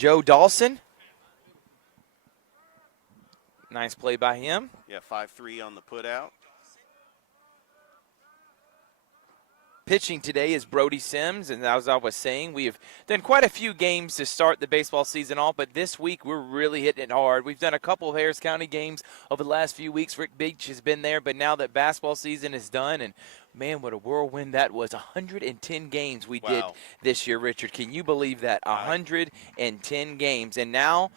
Joe Dawson. Nice play by him. Yeah, 5-3 on the putout. Pitching today is Brody Sims, and as I was saying, we have done quite a few games to start the baseball season off, but this week we're really hitting it hard. We've done a couple of Harris County games over the last few weeks. Rick Beach has been there, but now that basketball season is done, and man, what a whirlwind that was. 110 games we did this year, Richard. Can you believe that? 110 games, and now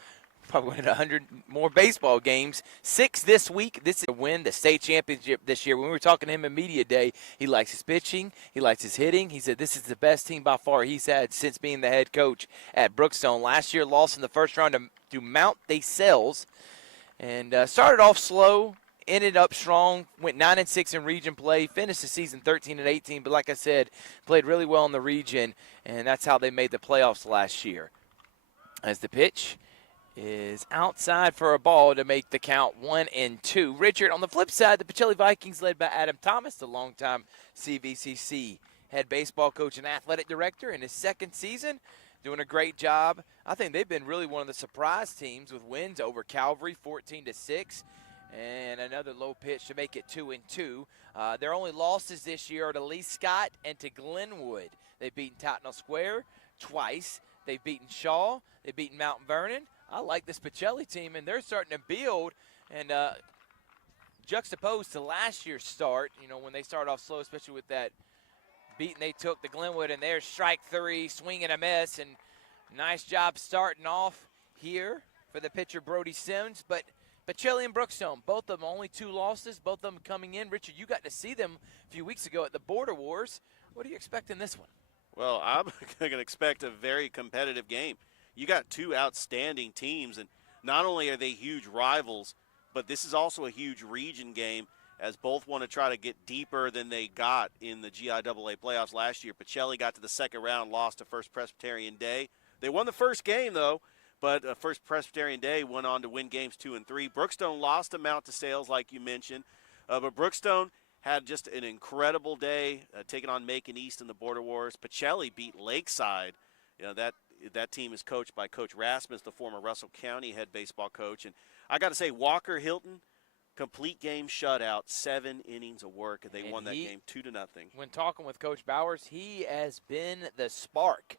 probably 100 more baseball games. 6 this week. This is to win the state championship this year. When we were talking to him in media day, he likes his pitching. He likes his hitting. He said this is the best team by far he's had since being the head coach at Brookstone. Last year, lost in the first round to Mount Pacelli, and started off slow. Ended up strong, went 9-6 in region play, finished the season 13-18. But like I said, played really well in the region, and that's how they made the playoffs last year. As the pitch is outside for a ball to make the count 1-2. Richard, on the flip side, the Pacelli Vikings led by Adam Thomas, the longtime CVCC head baseball coach and athletic director in his second season, doing a great job. I think they've been really one of the surprise teams with wins over Calvary 14-6 and another low pitch to make it 2-2. Their only losses this year are to Lee Scott and to Glenwood. They've beaten Tottenham Square twice. They've beaten Shaw. They've beaten Mount Vernon. I like this Pacelli team, and they're starting to build and juxtaposed to last year's start, you know, when they started off slow, especially with that beating they took to Glenwood, and there's strike 3, swing and a miss, and nice job starting off here for the pitcher Brody Sims. But Pacelli and Brookstone, both of them only 2 losses, both of them coming in. Richard, you got to see them a few weeks ago at the Border Wars. What do you expect in this one? Well, I'm going to expect a very competitive game. You got 2 outstanding teams, and not only are they huge rivals, but this is also a huge region game, as both want to try to get deeper than they got in the GIAA playoffs last year. Pacelli got to the second round, lost to First Presbyterian Day. They won the first game, though, but First Presbyterian Day went on to win games 2 and 3. Brookstone lost to Mount Sales, like you mentioned, but Brookstone had just an incredible day, taking on Macon East in the Border Wars. Pacelli beat Lakeside. You know, that team is coached by Coach Rasmus, the former Russell County head baseball coach. And I got to say, Walker Hilton, complete game shutout, 7 innings of work, and they won that game 2-0. When talking with Coach Bowers, he has been the spark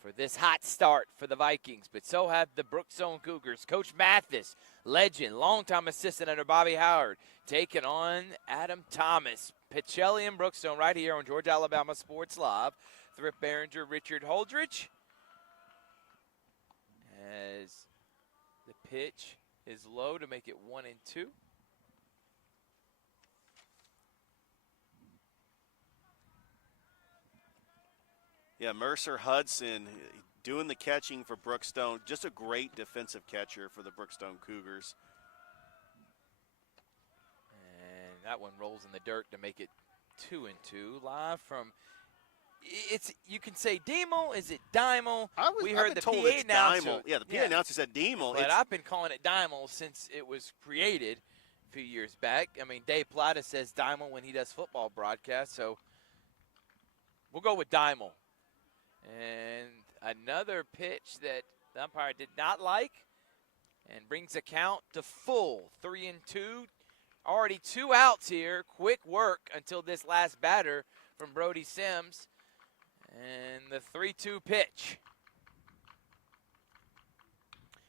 for this hot start for the Vikings, but so have the Brookstone Cougars. Coach Mathis, legend, longtime assistant under Bobby Howard, taking on Adam Thomas. Pacelli and Brookstone right here on Georgia Alabama Sports Live. Thrift Behringer, Richard Holdridge. As the pitch is low to make it 1-2. Yeah, Mercer Hudson doing the catching for Brookstone. Just a great defensive catcher for the Brookstone Cougars. And that one rolls in the dirt to make it 2-2. Live from, you can say Demo, is it Dimo? We heard the PA announcer. Yeah, the PA announcer said Demo. But I've been calling it Dimo since it was created a few years back. I mean, Dave Plata says Dimo when he does football broadcasts, so we'll go with Dimo. And another pitch that the umpire did not like and brings the count to full 3-2. Already 2 outs here. Quick work until this last batter from Brody Sims. And the 3-2 pitch.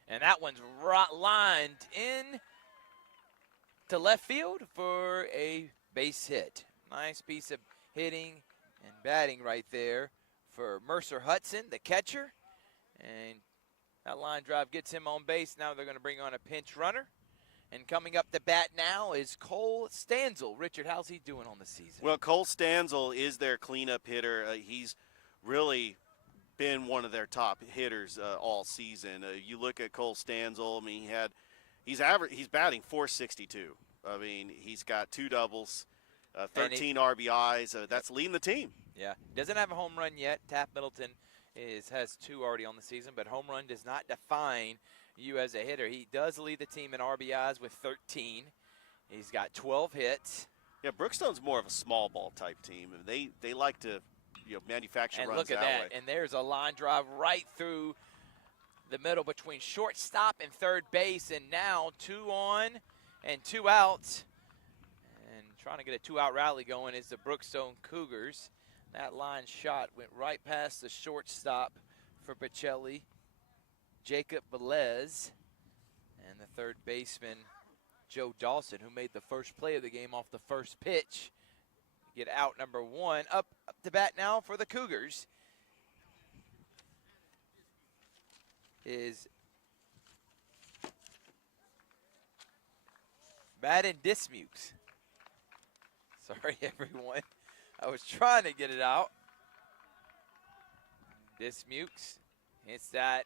And that one's lined in to left field for a base hit. Nice piece of hitting and batting right there for Mercer Hudson, the catcher. And that line drive gets him on base. Now they're going to bring on a pinch runner. And coming up to bat now is Cole Stanzel. Richard, how's he doing on the season? Well, Cole Stanzel is their cleanup hitter. He's really been one of their top hitters all season. You look at Cole Stanzel. I mean, he's batting .462. I mean, he's got 2 doubles, 13 RBIs. That's leading the team. Yeah, doesn't have a home run yet. Taft Middleton has 2 already on the season, but home run does not define you as a hitter. He does lead the team in RBIs with 13. He's got 12 hits. Yeah, Brookstone's more of a small ball type team, and they like to manufacture and runs look at that that. way. And there's a line drive right through the middle between shortstop and third base, and now 2 on and 2 out. And trying to get a 2-out rally going is the Brookstone Cougars. That line shot went right past the shortstop for Pacelli, Jacob Velez, and the third baseman, Joe Dawson, who made the first play of the game off the first pitch. Get out number 1. Up to bat now for the Cougars is Madden Dismukes. Sorry, everyone. I was trying to get it out. Dismukes hits that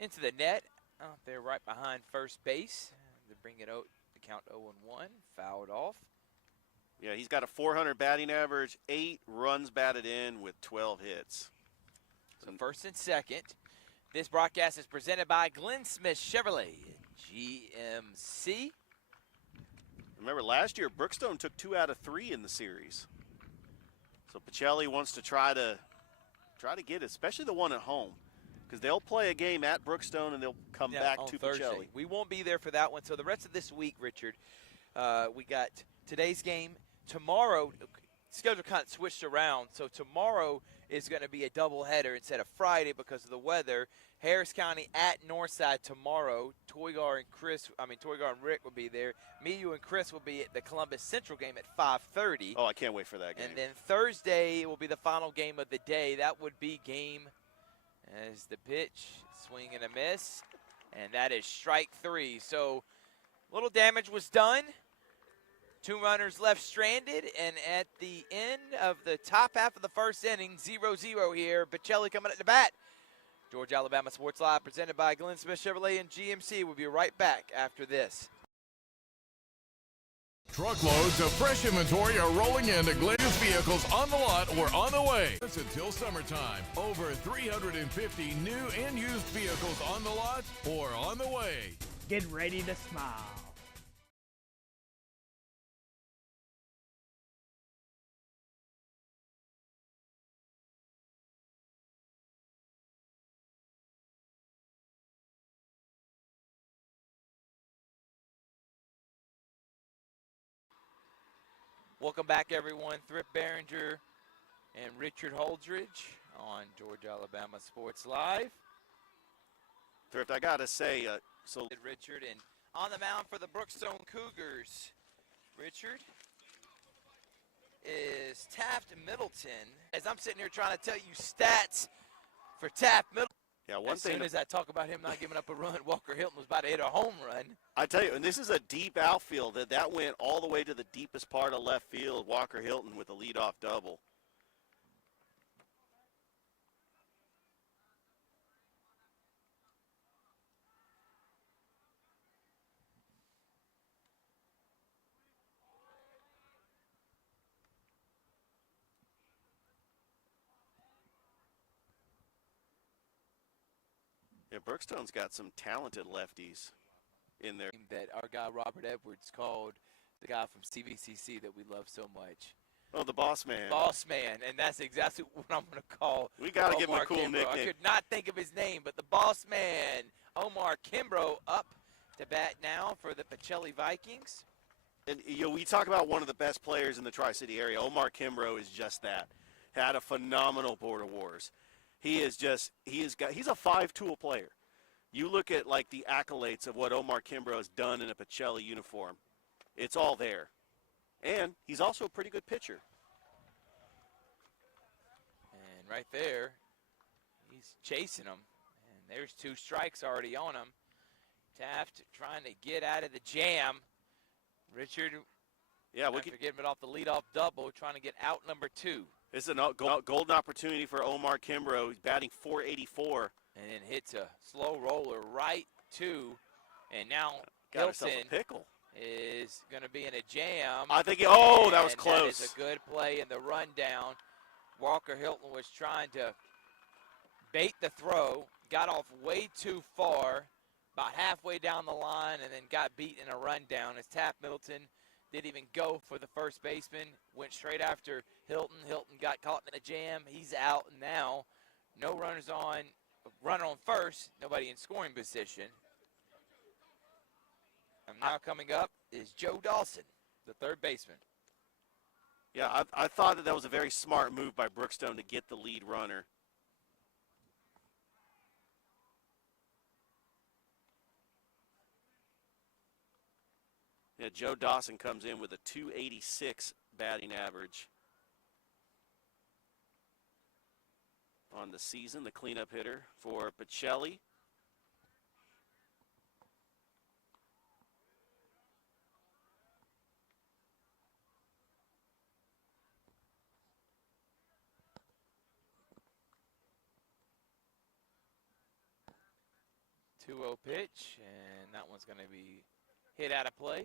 into the net out there right behind first base to bring it out to count 0-1. Fouled off. Yeah, he's got a .400 batting average, 8 runs batted in with 12 hits. So first and second. This broadcast is presented by Glenn Smith Chevrolet, GMC. Remember, last year, Brookstone took 2 out of 3 in the series. So Pacelli wants to try to get it, especially the one at home, because they'll play a game at Brookstone and they'll come back to Thursday. Pacelli. We won't be there for that one. So the rest of this week, Richard, we got today's game. Tomorrow, schedule kind of switched around. So tomorrow is going to be a doubleheader instead of Friday because of the weather. Harris County at Northside tomorrow. Toygar and Rick will be there. Me, you, and Chris will be at the Columbus Central game at 5:30. Oh, I can't wait for that game. And then Thursday will be the final game of the day. That would be game as the pitch, swing and a miss, and that is strike 3. So little damage was done. 2 runners left stranded, and at the end of the top half of the first inning, 0-0 here. Pacelli coming at the bat. Georgia Alabama Sports Live presented by Glenn Smith Chevrolet and GMC. We'll be right back after this. Truckloads of fresh inventory are rolling into Glenn's vehicles on the lot or on the way. That's until summertime. Over 350 new and used vehicles on the lot or on the way. Get ready to smile. Welcome back, everyone. Thrift Behringer and Richard Holdridge on Georgia Alabama Sports Live. Thrift, I got to say, Richard, and on the mound for the Brookstone Cougars, Richard, is Taft Middleton. As I'm sitting here trying to tell you stats for Taft Middleton. yeah, As soon as I talk about him not giving up a run, Walker Hilton was about to hit a home run. I tell you, and this is a deep outfield. That went all the way to the deepest part of left field. Walker Hilton with a leadoff double. Yeah, Brookstone's got some talented lefties in there. That our guy Robert Edwards called the guy from CVCC that we love so much. Oh, the boss man. Boss man, and that's exactly what I'm going to call. We got to give him a Omar cool Kimbrough. nickname. I could not think of his name, but the boss man, Omar Kimbrough, up to bat now for the Pacelli Vikings. And we talk about one of the best players in the Tri-City area. Omar Kimbrough is just that. Had a phenomenal Border Wars. He's a 5-tool player. You look at like the accolades of what Omar Kimbrough has done in a Pacelli uniform. It's all there. And he's also a pretty good pitcher. And right there, he's chasing him. And there's 2 strikes already on him. Taft trying to get out of the jam. Richard, Yeah, after getting it off the leadoff double, trying to get out number 2. This is a golden opportunity for Omar Kimbrough. He's batting .484. And then hits a slow roller right to, and now Got himself Hilton a pickle. is going to be in a jam. I think, that was And close. that is a good play in the rundown. Walker Hilton was trying to bait the throw, got off way too far, about halfway down the line, and then got beat in a rundown as Taft Middleton didn't even go for the first baseman, went straight after Hilton. Hilton got caught in a jam. He's out now. No runners on runner on first, nobody in scoring position. And now coming up is Joe Dawson, the third baseman. Yeah, I thought that was a very smart move by Brookstone to get the lead runner. Yeah, Joe Dawson comes in with a 286 batting average on the season, the cleanup hitter for Pacelli. Two 2-0 pitch, and that one's going to be hit out of play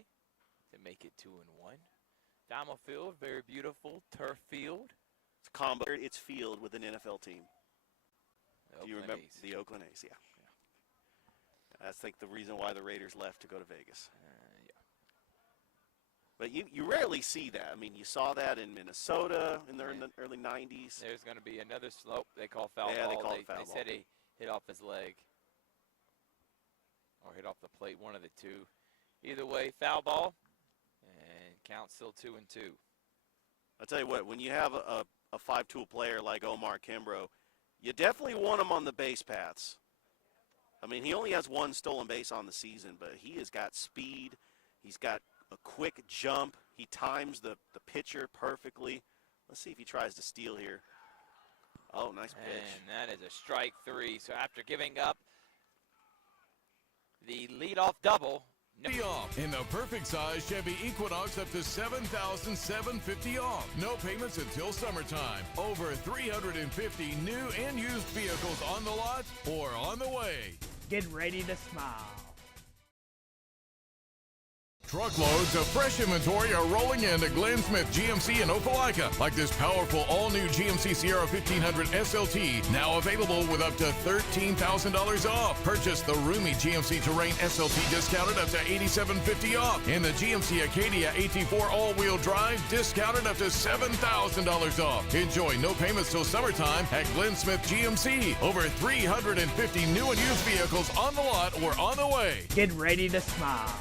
to make it 2-1. Damo Field, very beautiful turf field. It's combo. It's field with an NFL team. The Do you remember the Oakland A's? Yeah. That's the reason why the Raiders left to go to Vegas. Yeah. But you rarely see that. I mean, you saw that in Minnesota in the early 90s. There's going to be another slope they call foul Yeah, ball. they call it foul They ball. said he hit off his leg or hit off the plate, one of the two. Either way, foul ball, and count still 2-2. I'll tell you what, when you have a five-tool player like Omar Kimbrough, you definitely want him on the base paths. I mean, he only has one stolen base on the season, but he has got speed. He's got a quick jump. He times the pitcher perfectly. Let's see if he tries to steal here. Oh, nice pitch. And that is a strike 3. So after giving up the leadoff double, Off. In the perfect size Chevy Equinox up to $7,750 off. No payments until summertime. Over 350 new and used vehicles on the lot or on the way. Get ready to smile. Truckloads of fresh inventory are rolling into Glenn Smith GMC in Opelika, like this powerful all-new GMC Sierra 1500 SLT, now available with up to $13,000 off. Purchase the roomy GMC Terrain SLT discounted up to $8,750 off, and the GMC Acadia AT4 all-wheel drive discounted up to $7,000 off. Enjoy no payments till summertime at Glenn Smith GMC. Over 350 new and used vehicles on the lot or on the way. Get ready to smile.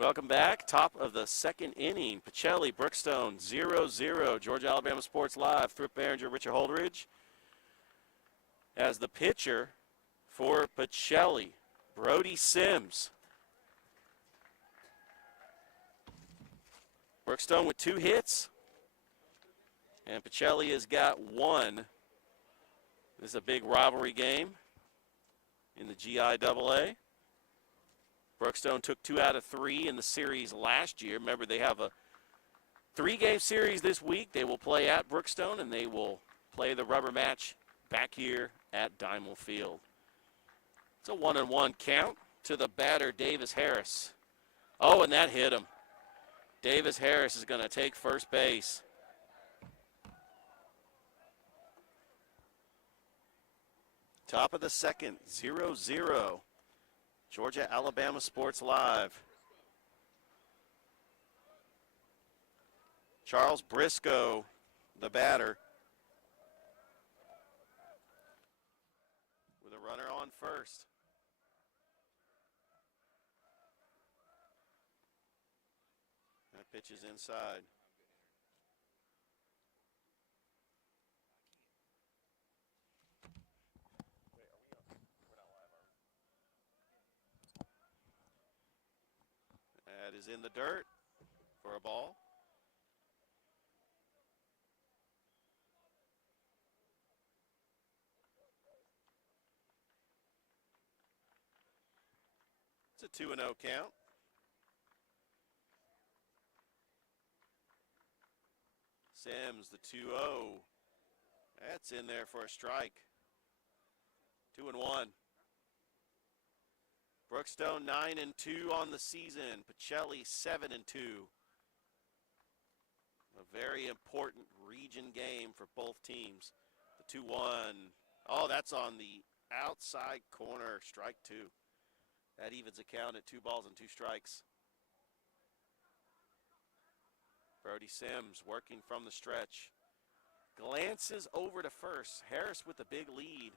Welcome back. Top of the second inning. Pacelli, Brookstone, 0-0. Georgia Alabama Sports Live. Thrip Behringer, Richard Holdridge. As the pitcher for Pacelli, Brody Sims. Brookstone with 2 hits. And Pacelli has got 1. This is a big rivalry game in the GIAA. Brookstone took 2 out of 3 in the series last year. Remember, they have a 3-game series this week. They will play at Brookstone, and they will play the rubber match back here at Diamond Field. It's a 1-1 count to the batter, Davis Harris. Oh, and that hit him. Davis Harris is going to take first base. Top of the second, 0-0. Georgia, Alabama Sports Live. Charles Briscoe, the batter, with a runner on first. That pitch is inside. is in the dirt for a ball. It's a 2-0 count. Sims, the 2-0. That's in there for a strike. 2-1. Brookstone 9-2 on the season. Pacelli 7-2. A very important region game for both teams. The 2-1. Oh, that's on the outside corner. Strike 2. That evens a count at 2 balls and 2 strikes. Brody Sims working from the stretch. Glances over to first. Harris with the big lead.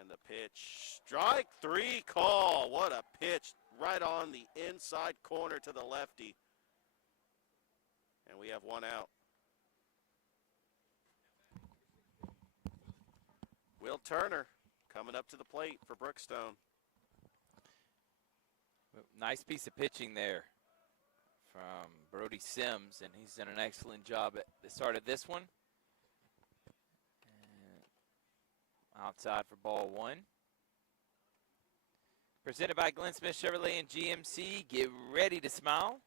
And the pitch. Strike 3 call. What a pitch. Right on the inside corner to the lefty. And we have 1 out. Will Turner coming up to the plate for Brookstone. Nice piece of pitching there from Brody Sims, and he's done an excellent job at the start of this one. And outside for ball 1. Presented by Glenn Smith Chevrolet and GMC. Get ready to smile.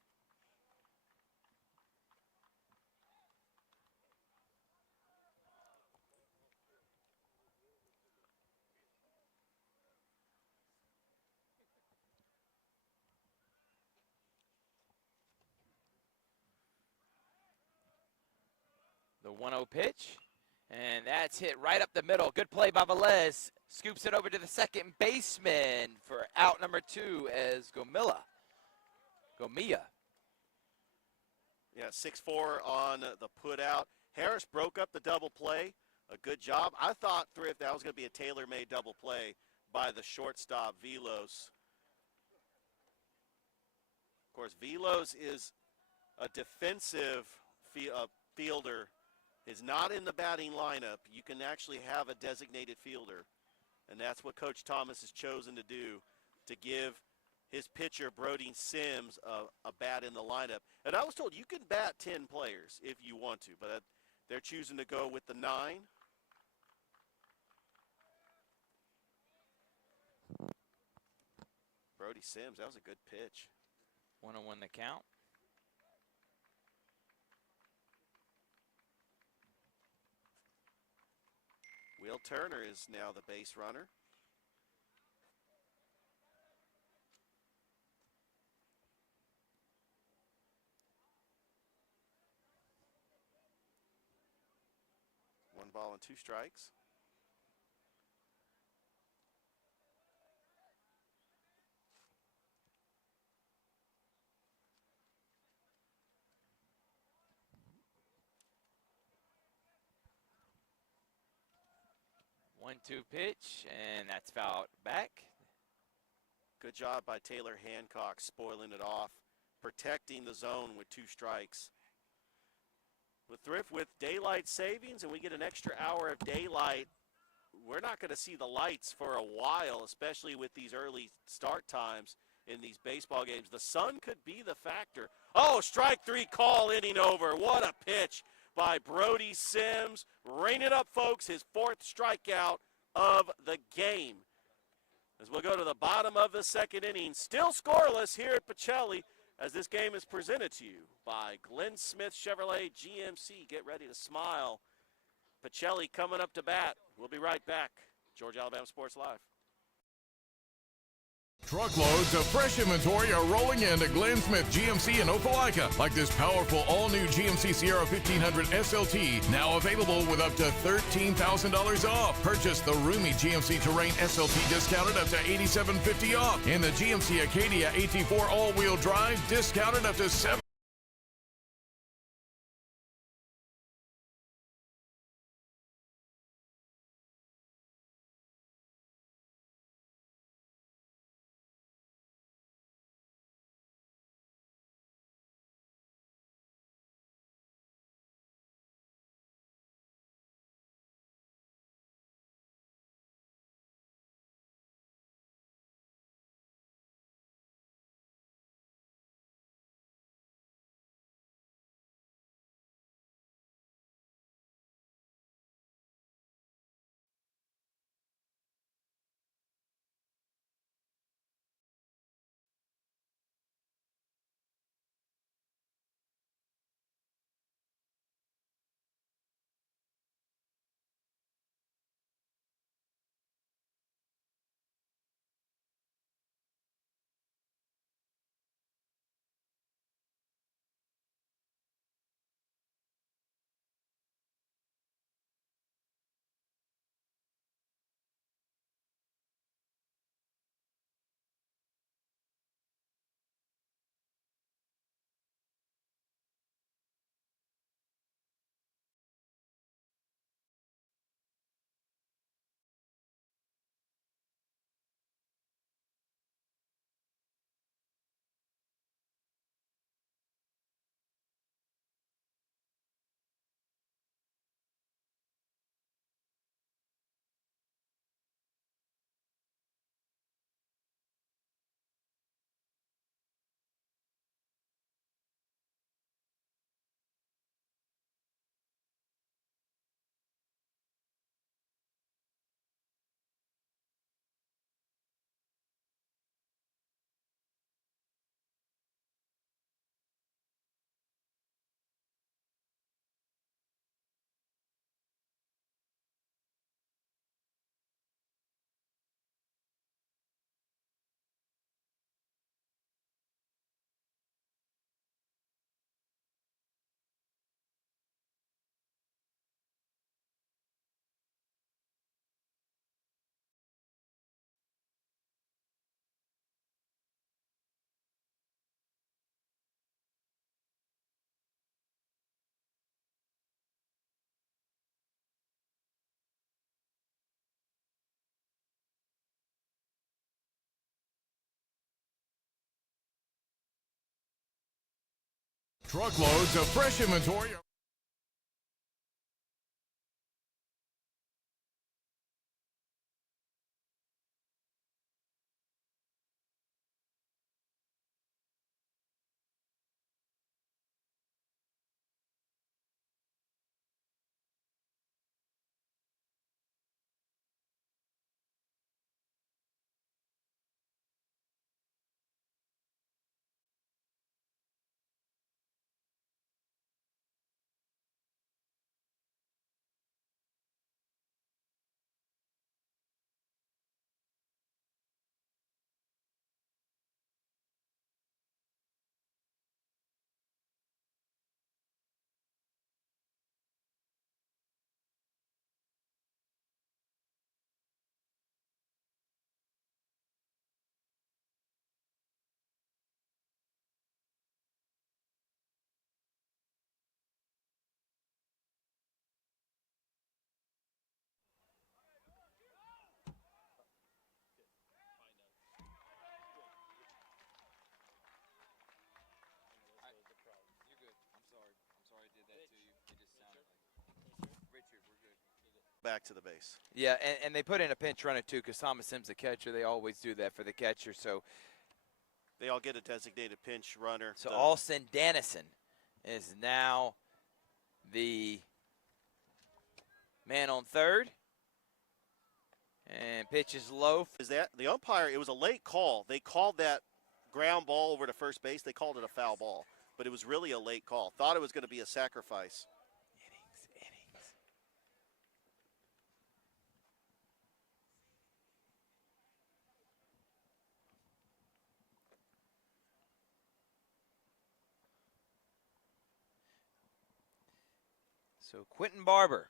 The 1-0 pitch, and that's hit right up the middle. Good play by Velez. Scoops it over to the second baseman for out number 2 as Gomia. Yeah, 6-4 on the put out. Harris broke up the double play. A good job. I thought, Thrift, that was going to be a tailor-made double play by the shortstop, Velos. Of course, Velos is a defensive fielder. Is not in the batting lineup. You can actually have a designated fielder. And that's what Coach Thomas has chosen to do, to give his pitcher, Brody Sims, a bat in the lineup. And I was told you can bat 10 players if you want to, but they're choosing to go with the 9. Brody Sims, that was a good pitch. 1-1 the count. Will Turner is now the base runner. One ball and 2 strikes. One-two pitch, and that's fouled back. Good job by Taylor Hancock spoiling it off, protecting the zone with 2 strikes. With Thrift, with daylight savings, and we get an extra hour of daylight, we're not going to see the lights for a while, especially with these early start times in these baseball games. The sun could be the factor. Oh, strike 3 call, inning over. What a pitch by Brody Sims. Rain it up, folks. His 4th strikeout of the game. As we'll go to the bottom of the 2nd inning, still scoreless here at Pacelli, as this game is presented to you by Glenn Smith Chevrolet GMC. Get ready to smile. Pacelli coming up to bat. We'll be right back. Georgia Alabama Sports Live. Truckloads of fresh inventory are rolling into Glenn Smith GMC in Opelika, like this powerful all-new GMC Sierra 1500 SLT, now available with up to $13,000 off. Purchase the roomy GMC Terrain SLT discounted up to $8,750 off, and the GMC Acadia AT4 all-wheel drive discounted up to $7. Truckloads of fresh inventory. Back to the base. Yeah, and they put in a pinch runner too because Thomas Sims, the catcher, they always do that for the catcher. So They all get a designated pinch runner. Alston Dannison is now the man on third. And pitch is low. Is that the umpire? It was a late call. They called that ground ball over to first base. They called it a foul ball, but it was really a late call. Thought it was going to be a sacrifice. Innings. So Quentin Barber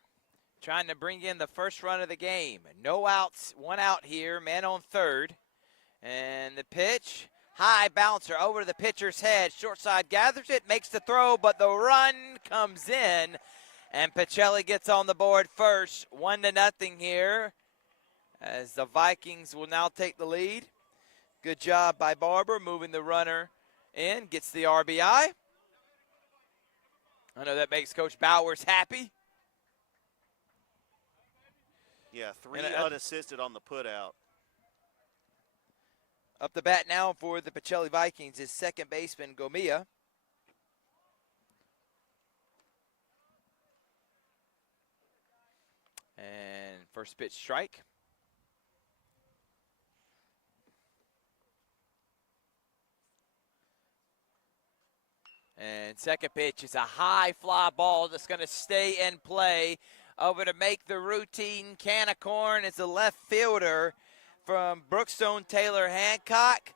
trying to bring in the first run of the game. No outs, one out here, man on third. And the pitch, high bouncer over to the pitcher's head. Short side gathers it, makes the throw, but the run comes in. And Pacelli gets on the board first, 1-0 here. As the Vikings will now take the lead. Good job by Barber moving the runner in, gets the RBI. I know that makes Coach Bowers happy. Yeah, 3 And unassisted on the putout. Up the bat now for the Pacelli Vikings is second baseman Gomia. And first pitch strike. And second pitch is a high fly ball that's going to stay in play. Over to make the routine can of corn is the left fielder from Brookstone, Taylor Hancock.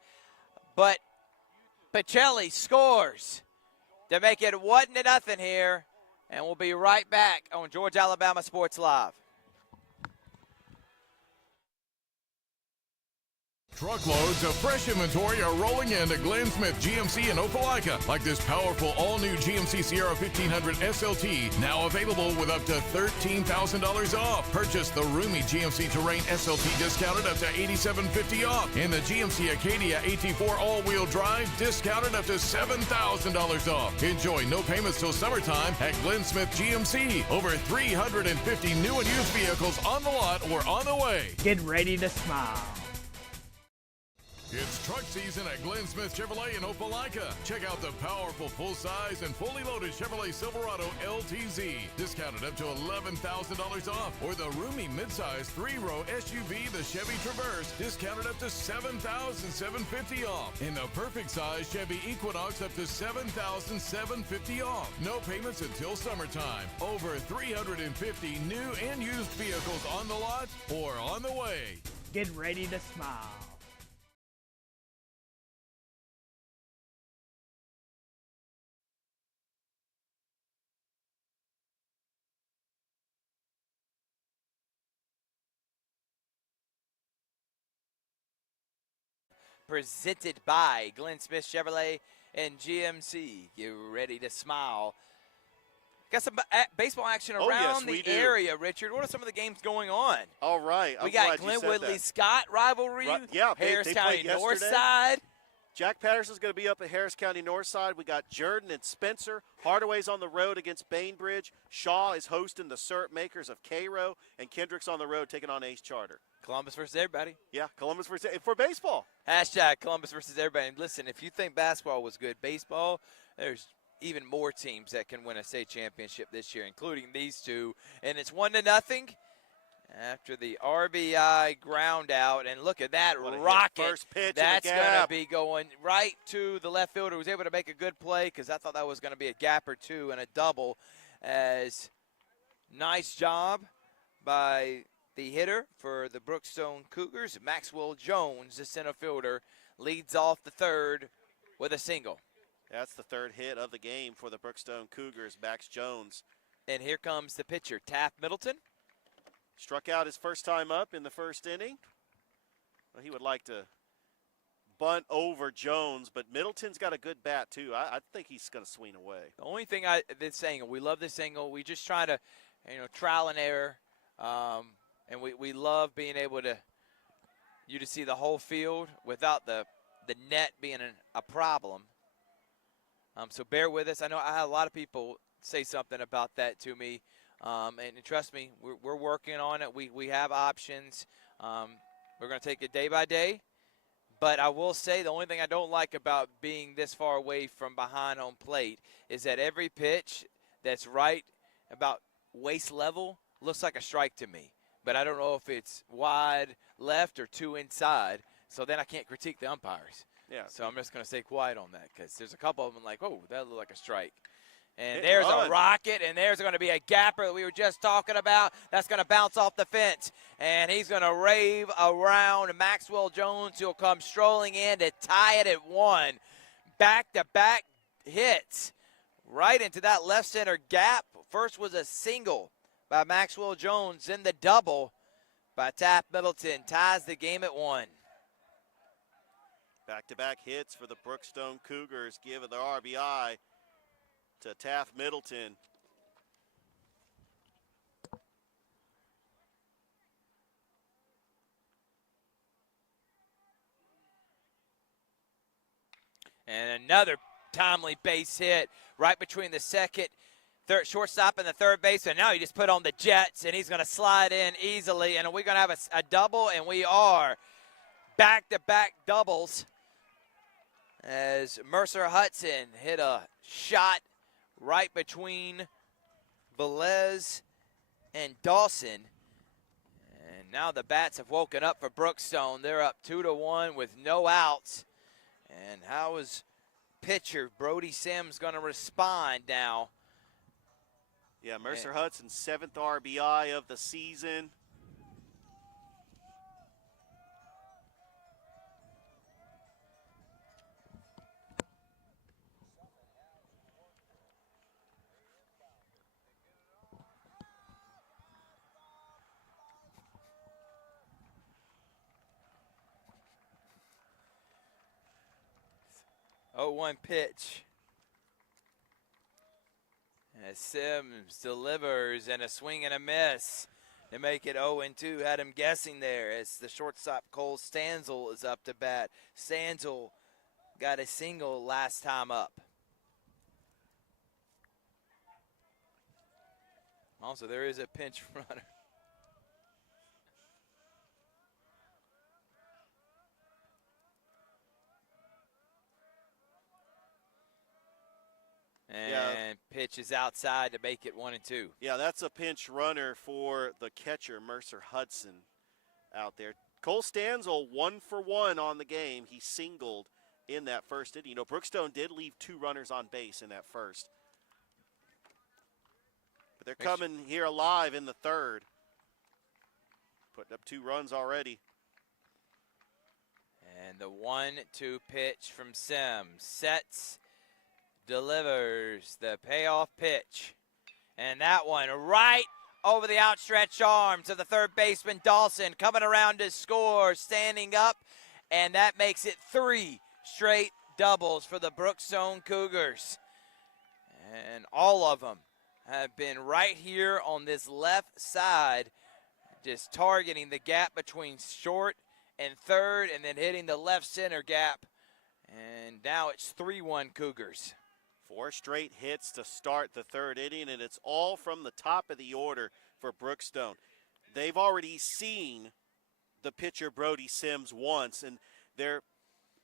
But Pacelli scores to make it 1-0 here. And we'll be right back on Georgia Alabama Sports Live. Truckloads of fresh inventory are rolling into Glenn Smith GMC in Opelika, like this powerful all-new GMC Sierra 1500 SLT, now available with up to $13,000 off. Purchase the roomy GMC Terrain SLT discounted up to $8,750 off, and the GMC Acadia AT4 all-wheel drive discounted up to $7,000 off. Enjoy no payments till summertime at Glenn Smith GMC. Over 350 new and used vehicles on the lot or on the way. Get ready to smile. It's truck season at Glenn Smith Chevrolet in Opelika. Check out the powerful full-size and fully loaded Chevrolet Silverado LTZ, discounted up to $11,000 off, or the roomy midsize 3-row SUV, the Chevy Traverse, discounted up to $7,750 off, and the perfect size Chevy Equinox up to $7,750 off. No payments until summertime. Over 350 new and used vehicles on the lot or on the way. Get ready to smile. Presented by Glenn Smith Chevrolet and GMC. Get ready to smile. Got some baseball action around the area, Richard. What are some of the games going on? All right. We got Glen Woodley Scott rivalry. Yeah, Harris they County played yesterday. Northside. Jack Patterson's going to be up at Harris County Northside. We got Jordan and Spencer. Hardaway's on the road against Bainbridge. Shaw is hosting the syrup makers of Cairo. And Kendrick's on the road taking on Ace Charter. Columbus versus everybody. Yeah, Columbus for baseball. Hashtag Columbus versus everybody. And listen, if you think basketball was good, baseball, there's even more teams that can win a state championship this year, including these two. And it's 1-0 after the RBI ground out. And look at that rocket. First pitch. That's going to be going right to the left fielder, who was able to make a good play, because I thought that was going to be a gap or two and a double. As nice job by the hitter for the Brookstone Cougars, Maxwell Jones, the center fielder, leads off the third with a single. That's the third hit of the game for the Brookstone Cougars, Max Jones. And here comes the pitcher, Taft Middleton. Struck out his first time up in the first inning. Well, he would like to bunt over Jones, but Middleton's got a good bat, too. I think he's going to swing away. The only thing this angle, we love this angle. We just try to, trial and error. And we love being able to see the whole field without the net being a problem. So bear with us. I know I had a lot of people say something about that to me. And trust me, we're working on it. We have options. We're going to take it day by day. But I will say the only thing I don't like about being this far away from behind home plate is that every pitch that's right about waist level looks like a strike to me. But I don't know if it's wide left or two inside, so then I can't critique the umpires. Yeah. So I'm just going to stay quiet on that, because there's a couple of them like, oh, that looked like a strike. And Hit there's run. a rocket, and there's going to be a gapper that we were just talking about. That's going to bounce off the fence, and he's going to rave around Maxwell Jones, who'll come strolling in to tie it at 1. Back-to-back hits right into that left center gap. First was a single by Maxwell Jones, then the double by Taft Middleton ties the game at 1. Back-to-back hits for the Brookstone Cougars give the RBI to Taft Middleton. And another timely base hit right between the second, third shortstop and the third baseman. Now he just put on the Jets, and he's going to slide in easily. And we're going to have a double, and we are back-to-back doubles as Mercer Hudson hit a shot right between Velez and Dawson. And now the bats have woken up for Brookstone. They're up 2-1 with no outs. And how is pitcher Brody Sims going to respond now? Yeah, Mercer Hudson's 7th RBI of the season. Oh, 1 pitch. As Sims delivers, and a swing and a miss to make it 0-2. Had him guessing there as the shortstop Cole Stanzel is up to bat. Stanzel got a single last time up. Also, there is a pinch runner. And pitch is outside to make it 1-2. Yeah, that's a pinch runner for the catcher, Mercer Hudson, out there. Cole Stanzel, 1 for 1 on the game. He singled in that first inning. Brookstone did leave 2 runners on base in that first. But they're coming here alive in the third. Putting up 2 runs already. And the 1-2 pitch from Sims. Sets, delivers the payoff pitch. And that one right over the outstretched arms of the third baseman, Dawson, coming around to score, standing up. And that makes it 3 straight doubles for the Brookstone Cougars. And all of them have been right here on this left side, just targeting the gap between short and third, and then hitting the left center gap. And now it's 3-1 Cougars. 4 straight hits to start the third inning, and it's all from the top of the order for Brookstone. They've already seen the pitcher Brody Sims once, and they're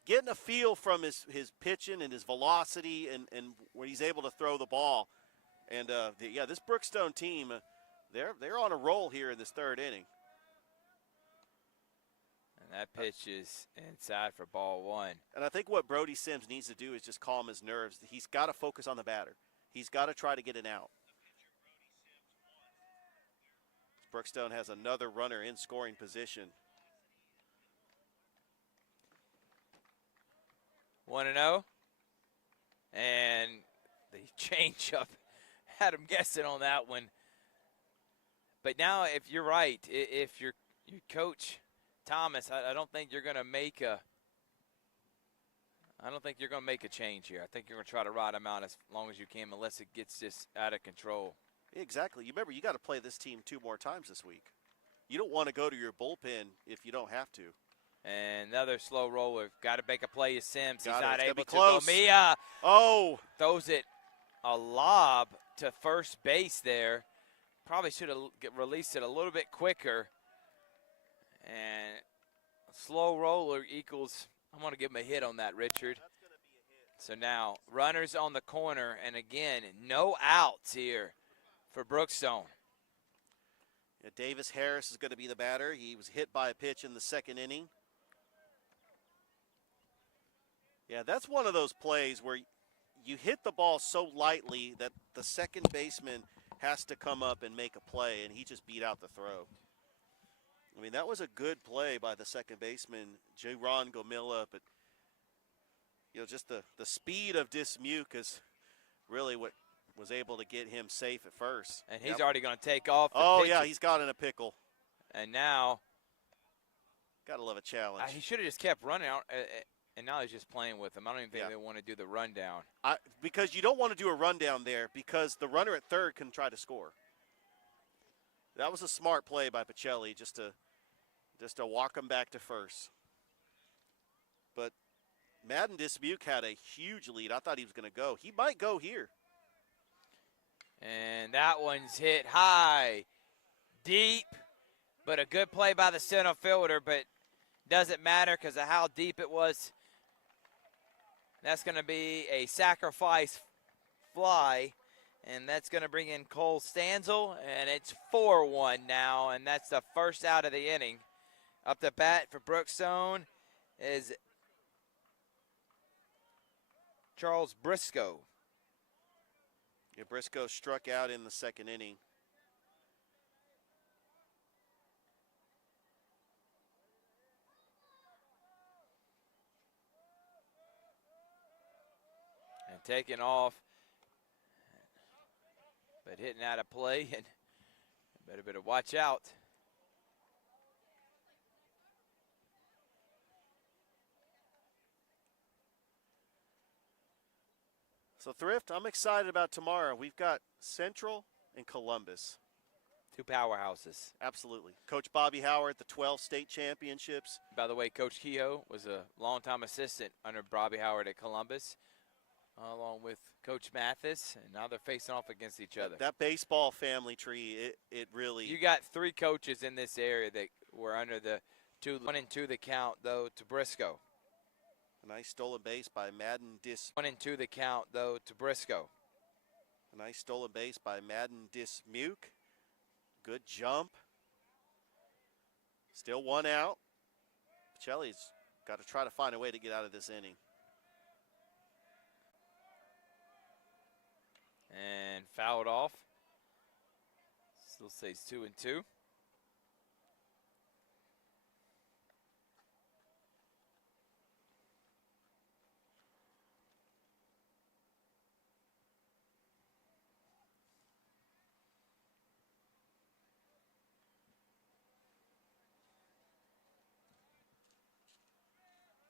getting a feel from his pitching and his velocity and when he's able to throw the ball. And, this Brookstone team, they're on a roll here in this third inning. And that pitch is inside for ball 1. And I think what Brody Sims needs to do is just calm his nerves. He's got to focus on the batter. He's got to try to get an out. Brookstone has another runner in scoring position. 1-0. And the changeup had him guessing on that one. But now, if you're right, if your coach Thomas, I don't think you're going to make a. I don't think you're going to make a change here. I think you're going to try to ride him out as long as you can, unless it gets just out of control. Exactly. You remember, you got to play this team 2 more times this week. You don't want to go to your bullpen if you don't have to. And another slow roller. Got to make a play is Sims. He's not able to close. go. Mia throws it a lob to first base there. Probably should have released it a little bit quicker. And a slow roller equals, I'm going to give him a hit on that, Richard. That's going to be a hit. So now runners on the corner, and again, no outs here for Brookstone. Yeah, Davis Harris is going to be the batter. He was hit by a pitch in the second inning. Yeah, that's one of those plays where you hit the ball so lightly that the second baseman has to come up and make a play, and he just beat out the throw. I mean, that was a good play by the second baseman, J-Ron Gomilla, but, just the speed of Dismuke is really what was able to get him safe at first. And he's already going to take off. Yeah, he's got in a pickle. And now. Got to love a challenge. He should have just kept running out, and now he's just playing with him. I don't even think they want to do the rundown. Because you don't want to do a rundown there because the runner at third can try to score. That was a smart play by Pacelli just to walk him back to first. But Madden Dismuke had a huge lead. I thought he was going to go. He might go here. And that one's hit high, deep, but a good play by the center fielder, but doesn't matter because of how deep it was. That's going to be a sacrifice fly. And that's going to bring in Cole Stanzel, and it's 4-1 now, and that's the first out of the inning. Up to bat for Brookstone is Charles Briscoe. Yeah, Briscoe struck out in the second inning. And taking off. But hitting out of play, and better watch out. So, Thrift, I'm excited about tomorrow. We've got Central and Columbus. 2 powerhouses. Absolutely. Coach Bobby Howard, the 12 state championships. By the way, Coach Kehoe was a longtime assistant under Bobby Howard at Columbus, along with Coach Mathis, and now they're facing off against each other. That baseball family tree, it really. You got 3 coaches in this area that were under the 1-2 the count, though, to Briscoe. A nice stolen base by Madden 1-2 the count, though, to Briscoe. A nice stolen base by Madden Dismuke. Good jump. Still 1 out. Pacelli's got to try to find a way to get out of this inning. And fouled off. Still stays 2-2.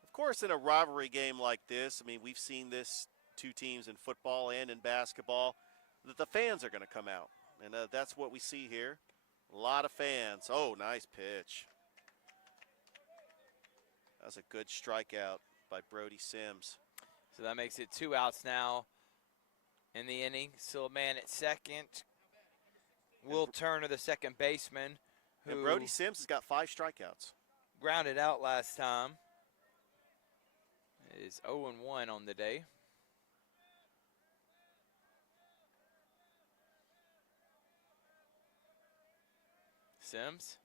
Of course, in a rivalry game like this, I mean, we've seen this 2 teams in football and in basketball, that the fans are going to come out. And that's what we see here. A lot of fans. Oh, nice pitch. That's a good strikeout by Brody Sims. So that makes it 2 outs now in the inning. Still a man at second. Will Turner, the second baseman, And who Brody Sims has got 5 strikeouts. grounded out last time, is 0-1 on the day. Sims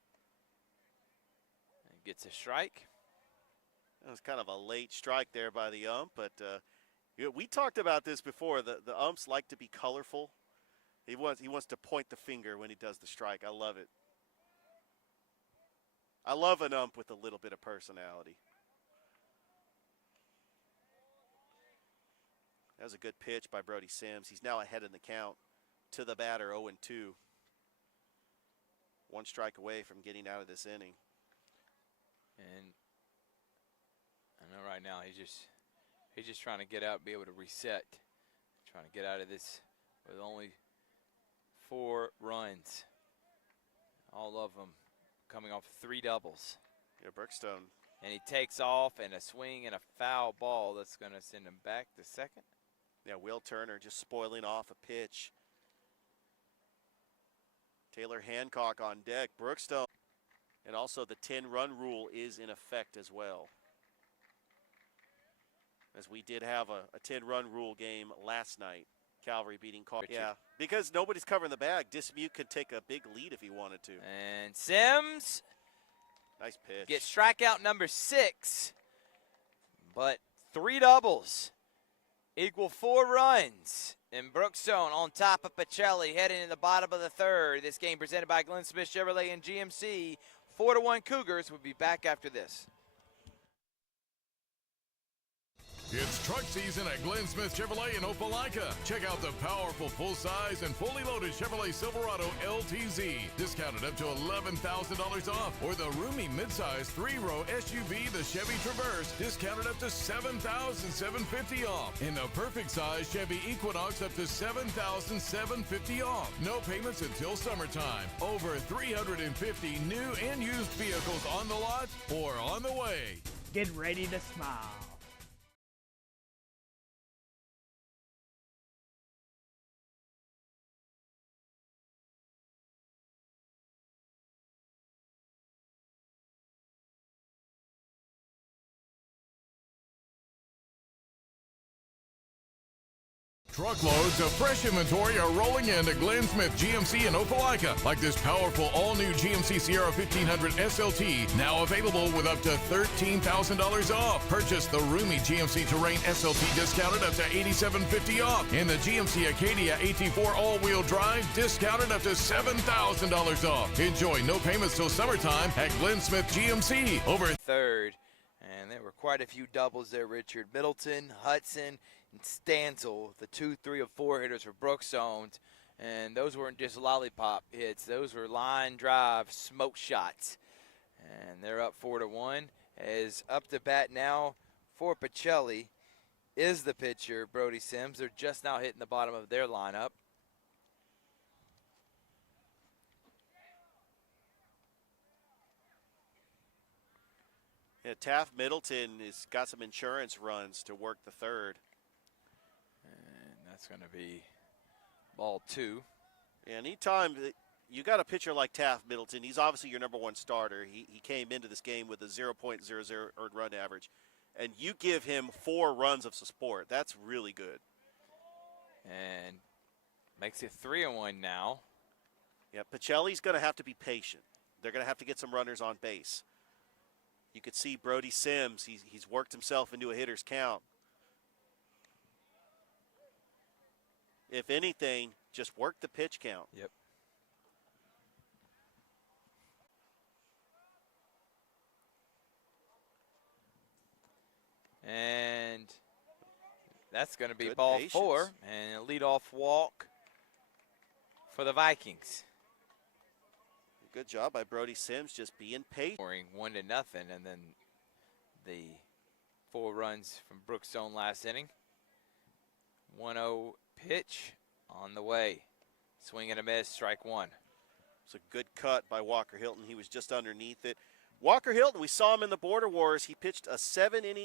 gets a strike. That was kind of a late strike there by the ump, but we talked about this before. The umps like to be colorful. He wants to point the finger when he does the strike. I love it. I love an ump with a little bit of personality. That was a good pitch by Brody Sims. He's now ahead in the count to the batter, 0-2. 1 strike away from getting out of this inning. And I know right now he's just trying to get out, be able to reset, trying to get out of this with only 4 runs, all of them coming off 3 doubles. Yeah, Brookstone. And he takes off, and a swing and a foul ball that's going to send him back to second. Yeah, Will Turner just spoiling off a pitch. Taylor Hancock on deck. Brookstone. And also the 10-run rule is in effect as well, as we did have a 10-run rule game last night. Calvary beating Carter. Yeah, because nobody's covering the bag. Dismute could take a big lead if he wanted to. And Sims Nice pitch. gets strikeout number 6, but 3 doubles equal 4 runs. And Brookstone on top of Pacelli heading in the bottom of the 3rd. This game presented by Glenn Smith Chevrolet and GMC. 4-1 Cougars. Will be back after this. It's truck season at Glenn Smith Chevrolet in Opelika. Check out the powerful full-size and fully loaded Chevrolet Silverado LTZ. Discounted up to $11,000 off. Or the roomy midsize 3-row SUV, the Chevy Traverse. Discounted up to $7,750 off. And the perfect size Chevy Equinox up to $7,750 off. No payments until summertime. Over 350 new and used vehicles on the lot or on the way. Get ready to smile. Truckloads of fresh inventory are rolling into Glenn Smith GMC in Opelika, like this powerful all-new GMC Sierra 1500 SLT, now available with up to $13,000 off. Purchase the roomy GMC Terrain SLT discounted up to $8,750 off, and the GMC Acadia AT4 all-wheel drive discounted up to $7,000 off. Enjoy no payments till summertime at Glenn Smith GMC. Over 3rd, and there were quite a few doubles there, Richard. Middleton, Hudson, and Stansel, the 2, 3, or 4 hitters for Brookstone, and those weren't just lollipop hits. Those were line drive smoke shots, and they're up 4-1. As up to bat now for Pacelli is the pitcher, Brody Sims. They're just now hitting the bottom of their lineup. Yeah, Taft Middleton has got some insurance runs to work the 3rd. And that's going to be ball 2. Yeah, anytime that you got a pitcher like Taft Middleton, he's obviously your number 1 starter. He came into this game with a 0.00 earned run average, and you give him 4 runs of support. That's really good. And makes it 3-1 now. Yeah, Pacelli's going to have to be patient. They're going to have to get some runners on base. You could see Brody Sims. He's worked himself into a hitter's count. If anything, just work the pitch count. Yep. And that's going to be Good ball patience. 4 and a leadoff walk for the Vikings. Good job by Brody Sims, just being patient. Scoring 1-0, and then the 4 runs from Brookstone last inning. 1-0 pitch on the way. Swing and a miss, strike 1. It's a good cut by Walker Hilton. He was just underneath it. Walker Hilton, we saw him in the Border Wars. He pitched a 7-inning